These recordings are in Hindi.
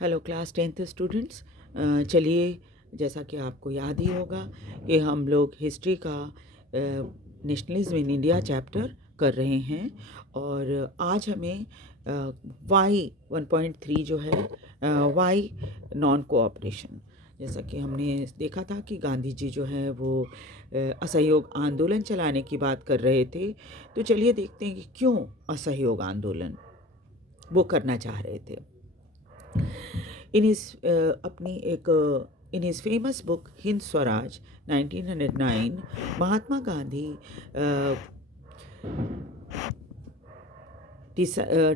Hello class 10th students. चलिए, जैसा कि आपको याद ही होगा कि हम लोग हिस्ट्री का नेशनलिज्म इन इंडिया चैप्टर कर रहे हैं और आज हमें वाई 1.3 जो है, वाई नॉन कोऑपरेशन। जैसा कि हमने देखा था कि गांधी जी जो है वो असहयोग आंदोलन चलाने की बात कर रहे थे। तो चलिए देखते हैं कि क्यों असहयोग आंदोलन वो करना चाह रहे थे। इन हिज अपनी एक in his famous book Hind Swaraj 1909, Mahatma Gandhi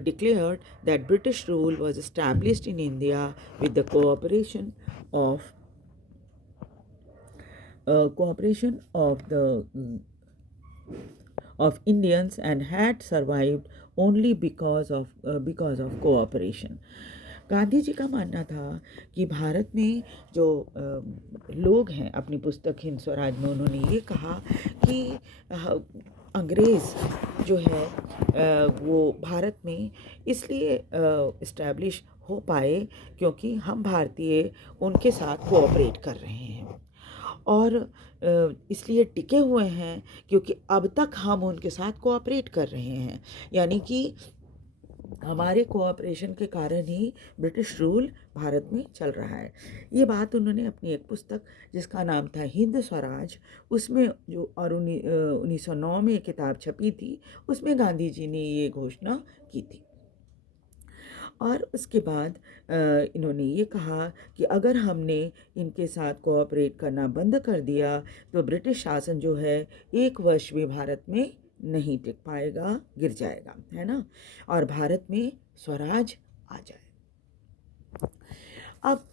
declared that British rule was established in India with the cooperation of the of Indians and had survived only because of cooperation. Gandhi ji का मानना था कि भारत में जो लोग हैं, अपनी पुस्तक हिंद स्वराज में उन्होंने ये कहा कि अंग्रेज़ जो है वो भारत में इसलिए इस्टेब्लिश हो पाए क्योंकि हम भारतीय उनके साथ कोऑपरेट कर रहे हैं और इसलिए टिके हुए हैं क्योंकि अब तक हम उनके साथ कोऑपरेट कर रहे हैं। यानी कि हमारे कोऑपरेशन के कारण ही ब्रिटिश रूल भारत में चल रहा है। ये बात उन्होंने अपनी एक पुस्तक जिसका नाम था हिंद स्वराज, उसमें जो और 1909 में किताब छपी थी, उसमें गांधी जी ने ये घोषणा की थी। और उसके बाद इन्होंने ये कहा कि अगर हमने इनके साथ कोऑपरेट करना बंद कर दिया तो ब्रिटिश शासन जो है 1 वर्ष भी भारत में नहीं टिक पाएगा, गिर जाएगा, है ना, और भारत में स्वराज आ जाए। अब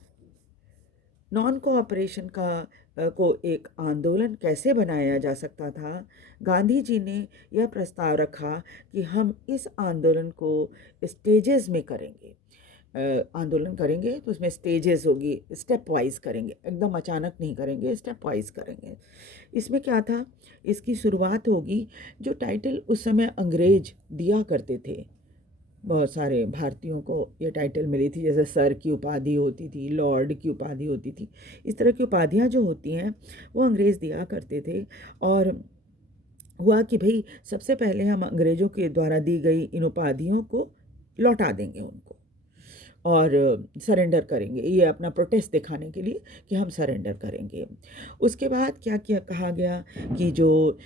नॉन कोऑपरेशन को एक आंदोलन कैसे बनाया जा सकता था? गांधी जी ने यह प्रस्ताव रखा कि हम इस आंदोलन को स्टेजेस में करेंगे। आंदोलन करेंगे तो उसमें स्टेजेस होगी, स्टेप वाइज करेंगे, एकदम अचानक नहीं करेंगे, स्टेप वाइज करेंगे। इसमें क्या था, इसकी शुरुआत होगी, जो टाइटल उस समय अंग्रेज दिया करते थे, बहुत सारे भारतीयों को ये टाइटल मिली थी, जैसे सर की उपाधि होती थी, लॉर्ड की उपाधि होती थी। इस तरह की उपाधियाँ जो होती हैं वो अंग्रेज़ दिया करते थे। और हुआ कि भाई सबसे पहले हम अंग्रेज़ों के द्वारा दी गई इन उपाधियों को लौटा देंगे उनको और सरेंडर करेंगे, ये अपना प्रोटेस्ट दिखाने के लिए कि हम सरेंडर करेंगे। उसके बाद क्या क्या कहा गया कि जो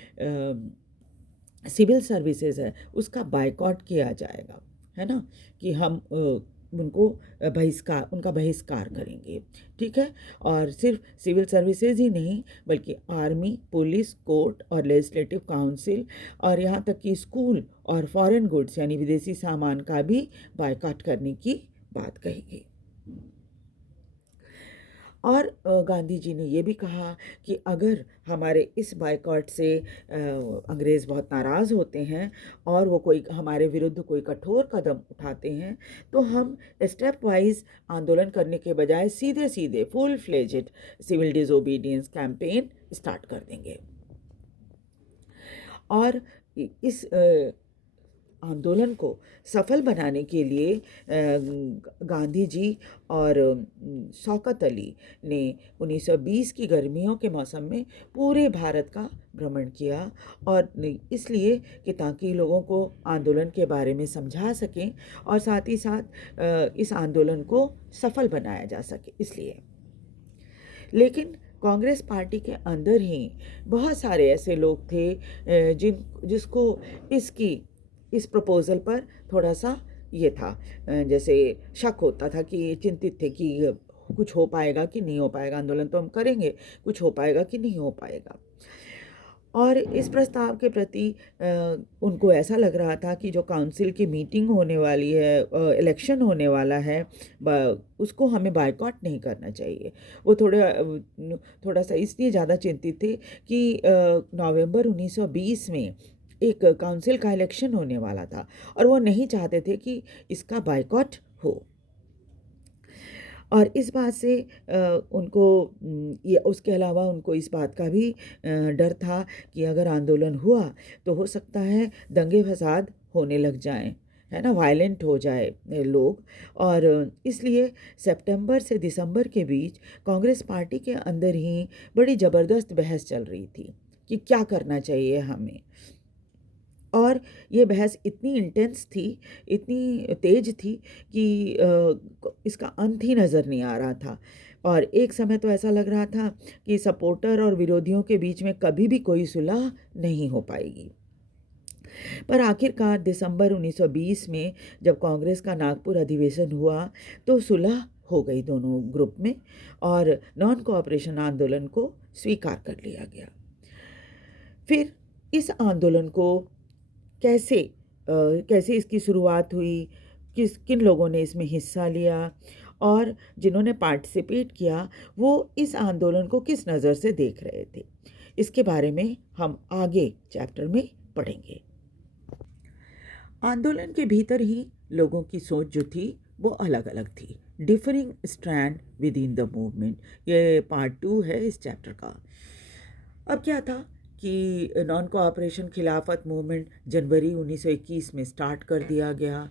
सिविल सर्विसेज है उसका बायकॉट किया जाएगा, है ना, कि हम उनका बहिष्कार करेंगे, ठीक है। और सिर्फ सिविल सर्विसेज ही नहीं बल्कि आर्मी, पुलिस, कोर्ट और लेजिस्लेटिव काउंसिल और यहाँ तक कि स्कूल और फॉरेन गुड्स यानी विदेशी सामान का भी बायकॉट करने की बात कही गई। और गांधी जी ने ये भी कहा कि अगर हमारे इस बायकॉट से अंग्रेज़ बहुत नाराज़ होते हैं और वो कोई हमारे विरुद्ध कोई कठोर कदम उठाते हैं तो हम स्टेप वाइज आंदोलन करने के बजाय सीधे सीधे full fledged civil disobedience campaign start कर देंगे। और इस आंदोलन को सफल बनाने के लिए गांधी जी और शौकत अली ने 1920 की गर्मियों के मौसम में पूरे भारत का भ्रमण किया और इसलिए कि ताकि लोगों को आंदोलन के बारे में समझा सकें और साथ ही साथ इस आंदोलन को सफल बनाया जा सके इसलिए। लेकिन कांग्रेस पार्टी के अंदर ही बहुत सारे ऐसे लोग थे जिसको इस प्रपोज़ल पर थोड़ा सा ये था, जैसे शक होता था कि चिंतित थे कि कुछ हो पाएगा कि नहीं हो पाएगा, आंदोलन तो हम करेंगे, कुछ हो पाएगा कि नहीं हो पाएगा। और इस प्रस्ताव के प्रति उनको ऐसा लग रहा था कि जो काउंसिल की मीटिंग होने वाली है, इलेक्शन होने वाला है, उसको हमें बायकॉट नहीं करना चाहिए। वो थोड़ा सा इसलिए ज़्यादा चिंतित थे कि नवंबर 1920 में एक काउंसिल का इलेक्शन होने वाला था और वो नहीं चाहते थे कि इसका बायकॉट हो। और इस बात से उनको ये उसके अलावा उनको इस बात का भी डर था कि अगर आंदोलन हुआ तो हो सकता है दंगे फसाद होने लग जाएं, है ना, वायलेंट हो जाए लोग। और इसलिए सितंबर से दिसंबर के बीच कांग्रेस पार्टी के अंदर ही बड़ी ज़बरदस्त बहस चल रही थी कि क्या करना चाहिए हमें। और ये बहस इतनी इंटेंस थी, इतनी तेज थी कि इसका अंत ही नज़र नहीं आ रहा था। और एक समय तो ऐसा लग रहा था कि सपोर्टर और विरोधियों के बीच में कभी भी कोई सुलह नहीं हो पाएगी। पर आखिरकार दिसंबर 1920 में जब कांग्रेस का नागपुर अधिवेशन हुआ तो सुलह हो गई दोनों ग्रुप में और नॉन कोऑपरेशन आंदोलन को स्वीकार कर लिया गया। फिर इस आंदोलन को कैसे इसकी शुरुआत हुई, किन लोगों ने इसमें हिस्सा लिया और जिन्होंने पार्टिसिपेट किया वो इस आंदोलन को किस नज़र से देख रहे थे, इसके बारे में हम आगे चैप्टर में पढ़ेंगे। आंदोलन के भीतर ही लोगों की सोच जो थी वो अलग अलग थी। Differing strand with in the movement, ये पार्ट 2 है इस चैप्टर का। अब क्या था कि नॉन कोऑपरेशन खिलाफत मूवमेंट जनवरी 1921 में स्टार्ट कर दिया गया।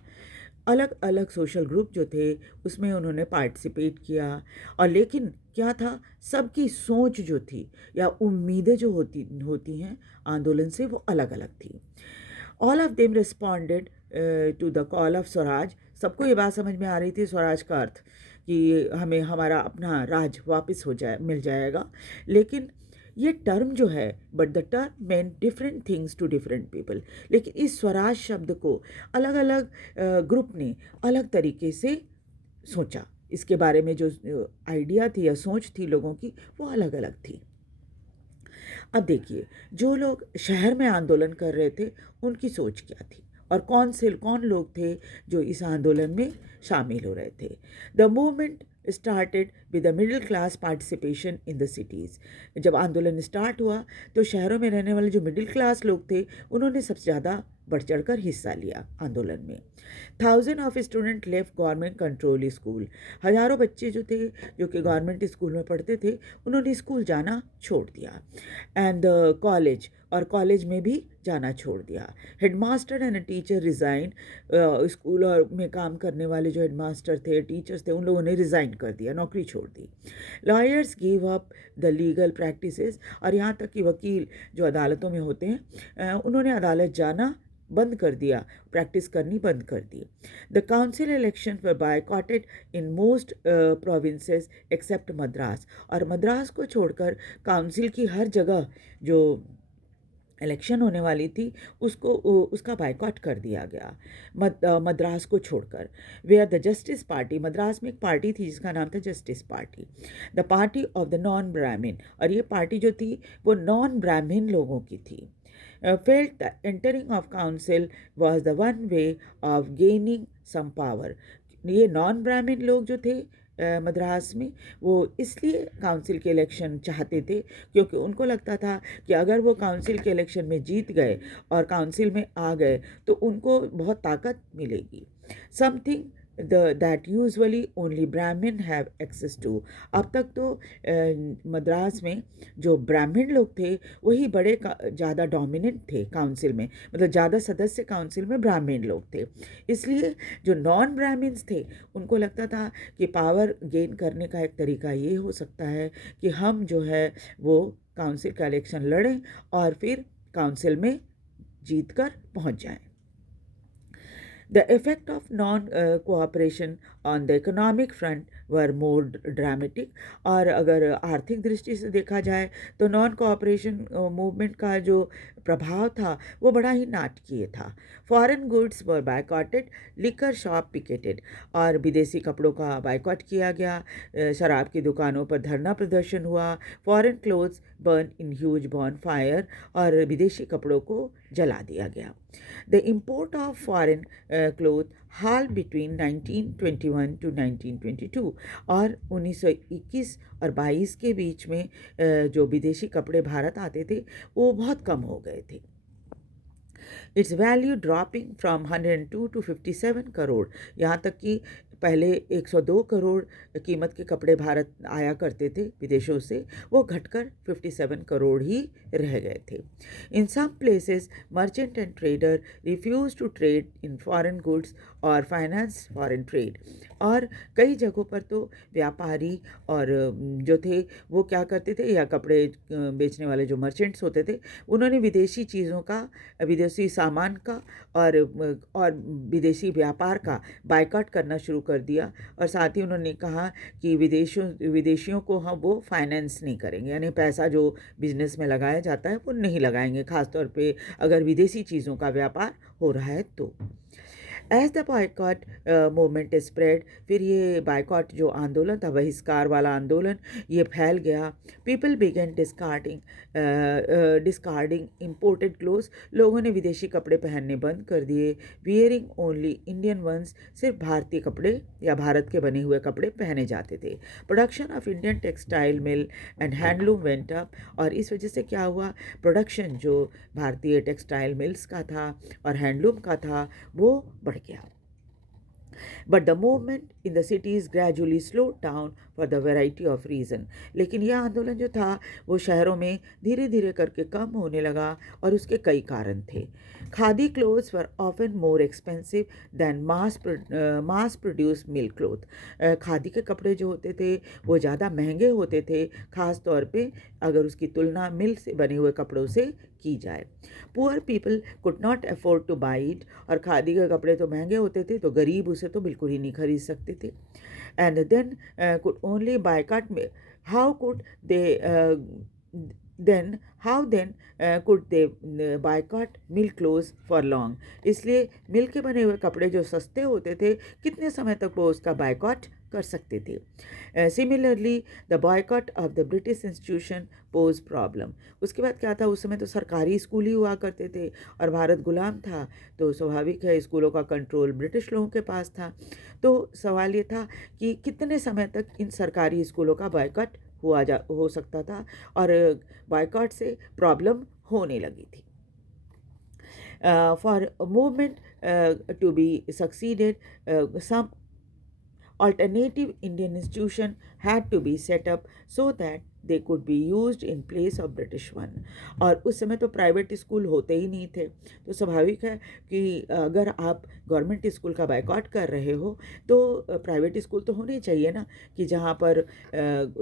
अलग अलग सोशल ग्रुप जो थे उसमें उन्होंने पार्टिसिपेट किया। और लेकिन क्या था, सबकी सोच जो थी या उम्मीदें जो होती हैं आंदोलन से वो अलग अलग थी। All of them responded to the call of Swaraj. सबको ये बात समझ में आ रही थी स्वराज का अर्थ कि हमें हमारा अपना राज वापस मिल जाएगा। लेकिन ये टर्म जो है, but the term mean different things to different people. लेकिन इस स्वराज शब्द को अलग अलग ग्रुप ने अलग तरीके से सोचा। इसके बारे में जो आइडिया थी या सोच थी लोगों की वो अलग अलग थी। अब देखिए, जो लोग शहर में आंदोलन कर रहे थे उनकी सोच क्या थी और कौन लोग थे जो इस आंदोलन में शामिल हो रहे थे। The movement started with the middle class participation in the cities. जब आंदोलन स्टार्ट हुआ तो शहरों में रहने वाले जो मिडिल क्लास लोग थे उन्होंने सबसे ज़्यादा बढ़ चढ़ कर हिस्सा लिया आंदोलन में। 1000 of student left government control school. हज़ारों बच्चे जो थे जो कि गवर्नमेंट स्कूल में पढ़ते थे उन्होंने स्कूल जाना छोड़ दिया। एंड कॉलेज, और कॉलेज में भी जाना छोड़ दिया। Headmaster and teacher resign. School और में काम करने वाले जो हेडमास्टर थे, टीचर्स थे, उन लोगों ने रिज़ाइन कर दिया, नौकरी छोड़ दी। Lawyers give up the legal practices. और यहाँ तक कि वकील जो अदालतों में होते हैं उन्होंने अदालत जाना बंद कर दिया, प्रैक्टिस करनी बंद कर दी। The council election were boycotted in most provinces except Madras. और मद्रास को छोड़कर काउंसिल की हर जगह जो इलेक्शन होने वाली थी उसका बायकॉट कर दिया गया, मद्रास को छोड़कर। Where the Justice Party, Madras में एक पार्टी थी जिसका नाम था Justice Party, the party of the non Brahmin. और ये पार्टी जो थी वो नॉन ब्राह्मण लोगों की थी। Felt the entering of council was the one way of gaining some power. ये नॉन ब्राह्मण लोग जो थे मद्रास में वो इसलिए काउंसिल के इलेक्शन चाहते थे क्योंकि उनको लगता था कि अगर वो काउंसिल के इलेक्शन में जीत गए और काउंसिल में आ गए तो उनको बहुत ताकत मिलेगी। समथिंग दैट यूजुअली ओनली ब्राह्मण हैव एक्सेस टू। अब तक तो मद्रास में जो ब्राह्मण लोग थे वही बड़े ज़्यादा डोमिनेंट थे काउंसिल में, मतलब ज़्यादा सदस्य काउंसिल में ब्राह्मण लोग थे। इसलिए जो नॉन ब्राह्मण्स थे उनको लगता था कि पावर गेन करने का एक तरीका ये हो सकता है कि हम जो है वो काउंसिल का इलेक्शन लड़ें और फिर काउंसिल में जीत कर पहुँच जाएं। The effect of non-cooperation on the economic front were more dramatic। और अगर आर्थिक दृष्टि से देखा जाए तो नॉन कोऑपरेशन मूवमेंट का जो प्रभाव था वो बड़ा ही नाटकीय था। Foreign goods were बायकॉटेड, liquor shop picketed. और विदेशी कपड़ों का बायकॉट किया गया, शराब की दुकानों पर धरना प्रदर्शन हुआ। Foreign clothes burn in huge bonfire. और विदेशी कपड़ों को जला दिया गया। The import of foreign cloth halved between 1921 to 1922। और 1921 और 22 के बीच में जो विदेशी कपड़े भारत आते थे वो बहुत कम हो गए थे। Its value dropping from 102 to 57 crore. यहाँ तक कि पहले 102 करोड़ कीमत के कपड़े भारत आया करते थे विदेशों से, वो घटकर 57 करोड़ ही रह गए थे। In some places merchant and trader refuse to trade in foreign goods और फाइनेंस फॉरेन ट्रेड। और कई जगहों पर तो व्यापारी और जो थे वो क्या करते थे, या कपड़े बेचने वाले जो मर्चेंट्स होते थे, उन्होंने विदेशी चीज़ों का, विदेशी सामान का और विदेशी व्यापार का बायकॉट करना शुरू कर दिया। और साथ ही उन्होंने कहा कि विदेशियों को हम वो फाइनेंस नहीं करेंगे, यानी पैसा जो बिजनेस में लगाया जाता है वो नहीं लगाएंगे, ख़ासतौर पे अगर विदेशी चीज़ों का व्यापार हो रहा है तो। As the boycott movement spread, फिर ये बायकॉट जो आंदोलन था, बहिष्कार वाला आंदोलन, ये फैल गया। People begin discarding imported clothes, लोगों ने विदेशी कपड़े पहनने बंद कर दिए। वियरिंग ओनली इंडियन वंस, सिर्फ भारतीय कपड़े या भारत के बने हुए कपड़े पहने जाते थे। Production of Indian textile mill and handloom went up, और इस वजह से क्या हुआ, प्रोडक्शन जो भारतीय टेक्सटाइल मिल्स का था और हैंडलूम का था वो बढ़ गया। But the movement in the cities gradually slowed down for the variety of reason, लेकिन यह आंदोलन जो था वो शहरों में धीरे धीरे करके कम होने लगा, और उसके कई कारण थे। Khadi clothes were often more expensive than mass produce milk cloth, khadi के कपड़े जो होते थे वो ज़्यादा महंगे होते थे, ख़ास तौर पे अगर उसकी तुलना मिल से बने हुए कपड़ों से की जाए। Poor people could not afford two by it, और खादी के कपड़े तो महंगे होते थे तो गरीब उसे तो बिल्कुल ही नहीं खरीद सकते थे। And then could only boycott में, how could they then how then could they boycott milk clothes for long, इसलिए मिल के बने हुए कपड़े जो सस्ते होते थे कितने समय तक वो उसका बायकॉट कर सकते थे। Similarly the boycott of the British institution pose problem, उसके बाद क्या था, उस समय तो सरकारी स्कूल ही हुआ करते थे और भारत गुलाम था, तो स्वाभाविक है स्कूलों का कंट्रोल ब्रिटिश लोगों के पास था। तो सवाल ये था कि कितने समय तक इन सरकारी स्कूलों का बॉयकॉट हो सकता था, और बॉयकॉट से प्रॉब्लम होने लगी थी। For a movement to be succeeded, some alternative Indian institution had to be set up so that they could be used in place of British one। और उस समय तो प्राइवेट स्कूल होते ही नहीं थे, तो स्वाभाविक है कि अगर आप गवर्नमेंट स्कूल का बायकॉट कर रहे हो तो प्राइवेट स्कूल तो होने चाहिए ना, कि जहाँ पर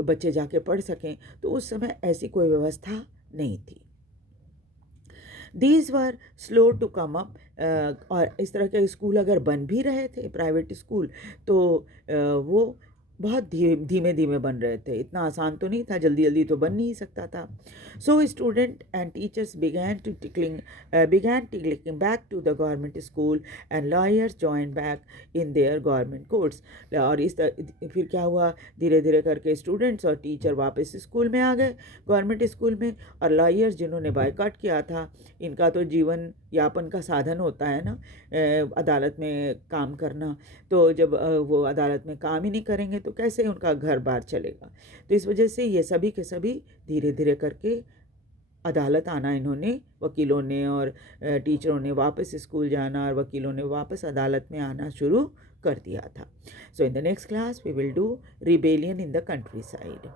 बच्चे जाके पढ़ सकें, तो उस समय ऐसी कोई व्यवस्था नहीं थी। These were slow to come up, और इस तरह के स्कूल अगर बन भी रहे थे प्राइवेट स्कूल तो वो बहुत धीमे धीमे बन रहे थे, इतना आसान तो नहीं था, जल्दी जल्दी तो बन नहीं सकता था। So student and teachers began trickling back to the government school and lawyers join back in their government courts. और फिर क्या हुआ, धीरे धीरे करके स्टूडेंट्स और टीचर वापस स्कूल में आ गए, गवर्नमेंट स्कूल में, और लॉयर्स जिन्होंने बायकॉट किया था, इनका तो जीवन यापन का साधन होता है ना, अदालत में काम करना, तो जब वो अदालत में काम ही नहीं करेंगे तो कैसे उनका घर बार चलेगा। तो इस वजह से ये सभी के सभी धीरे धीरे करके अदालत आना, इन्होंने वकीलों ने और टीचरों ने वापस स्कूल जाना और वकीलों ने वापस अदालत में आना शुरू कर दिया था। So in the next class we will do rebellion in the countryside.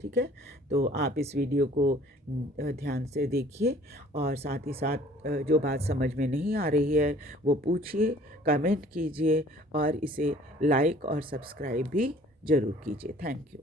ठीक है, तो आप इस वीडियो को ध्यान से देखिए, और साथ ही साथ जो बात समझ में नहीं आ रही है वो पूछिए, कमेंट कीजिए, और इसे लाइक और सब्सक्राइब भी ज़रूर कीजिए। Thank you.